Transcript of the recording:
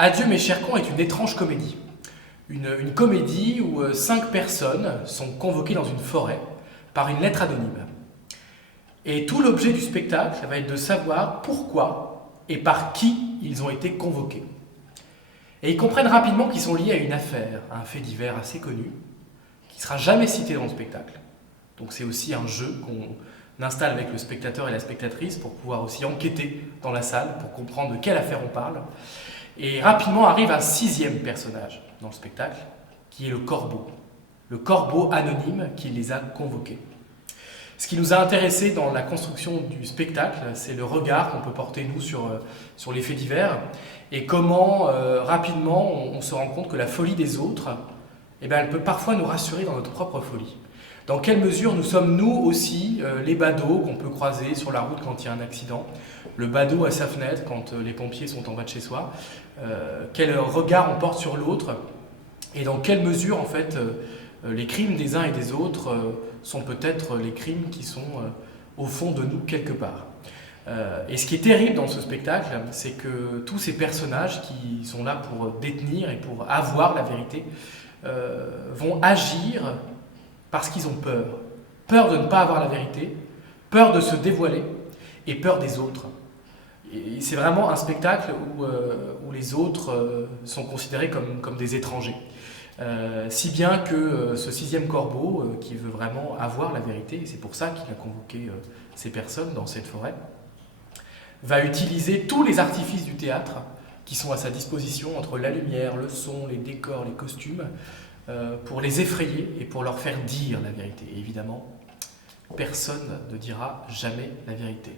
Adieu mes chers cons est une étrange comédie. Une comédie où 5 personnes sont convoquées dans une forêt par une lettre anonyme. Et tout l'objet du spectacle va être de savoir pourquoi et par qui ils ont été convoqués. Et ils comprennent rapidement qu'ils sont liés à une affaire, à un fait divers assez connu, qui ne sera jamais cité dans le spectacle. Donc c'est aussi un jeu qu'on installe avec le spectateur et la spectatrice pour pouvoir aussi enquêter dans la salle, pour comprendre de quelle affaire on parle. Et rapidement arrive un 6e personnage dans le spectacle, qui est le corbeau anonyme qui les a convoqués. Ce qui nous a intéressés dans la construction du spectacle, c'est le regard qu'on peut porter nous sur les faits divers et comment rapidement on se rend compte que la folie des autres, elle peut parfois nous rassurer dans notre propre folie. Dans quelle mesure nous sommes nous aussi les badauds qu'on peut croiser sur la route quand il y a un accident, le badaud à sa fenêtre quand les pompiers sont en bas de chez soi, quel regard on porte sur l'autre et dans quelle mesure en fait les crimes des uns et des autres sont peut-être les crimes qui sont au fond de nous quelque part. Et ce qui est terrible dans ce spectacle, c'est que tous ces personnages qui sont là pour détenir et pour avoir la vérité vont agir parce qu'ils ont peur. Peur de ne pas avoir la vérité, peur de se dévoiler et peur des autres. Et c'est vraiment un spectacle où les autres sont considérés comme des étrangers. Si bien que ce 6e corbeau, qui veut vraiment avoir la vérité, et c'est pour ça qu'il a convoqué ces personnes dans cette forêt, va utiliser tous les artifices du théâtre qui sont à sa disposition, entre la lumière, le son, les décors, les costumes, pour les effrayer et pour leur faire dire la vérité. Et évidemment, personne ne dira jamais la vérité.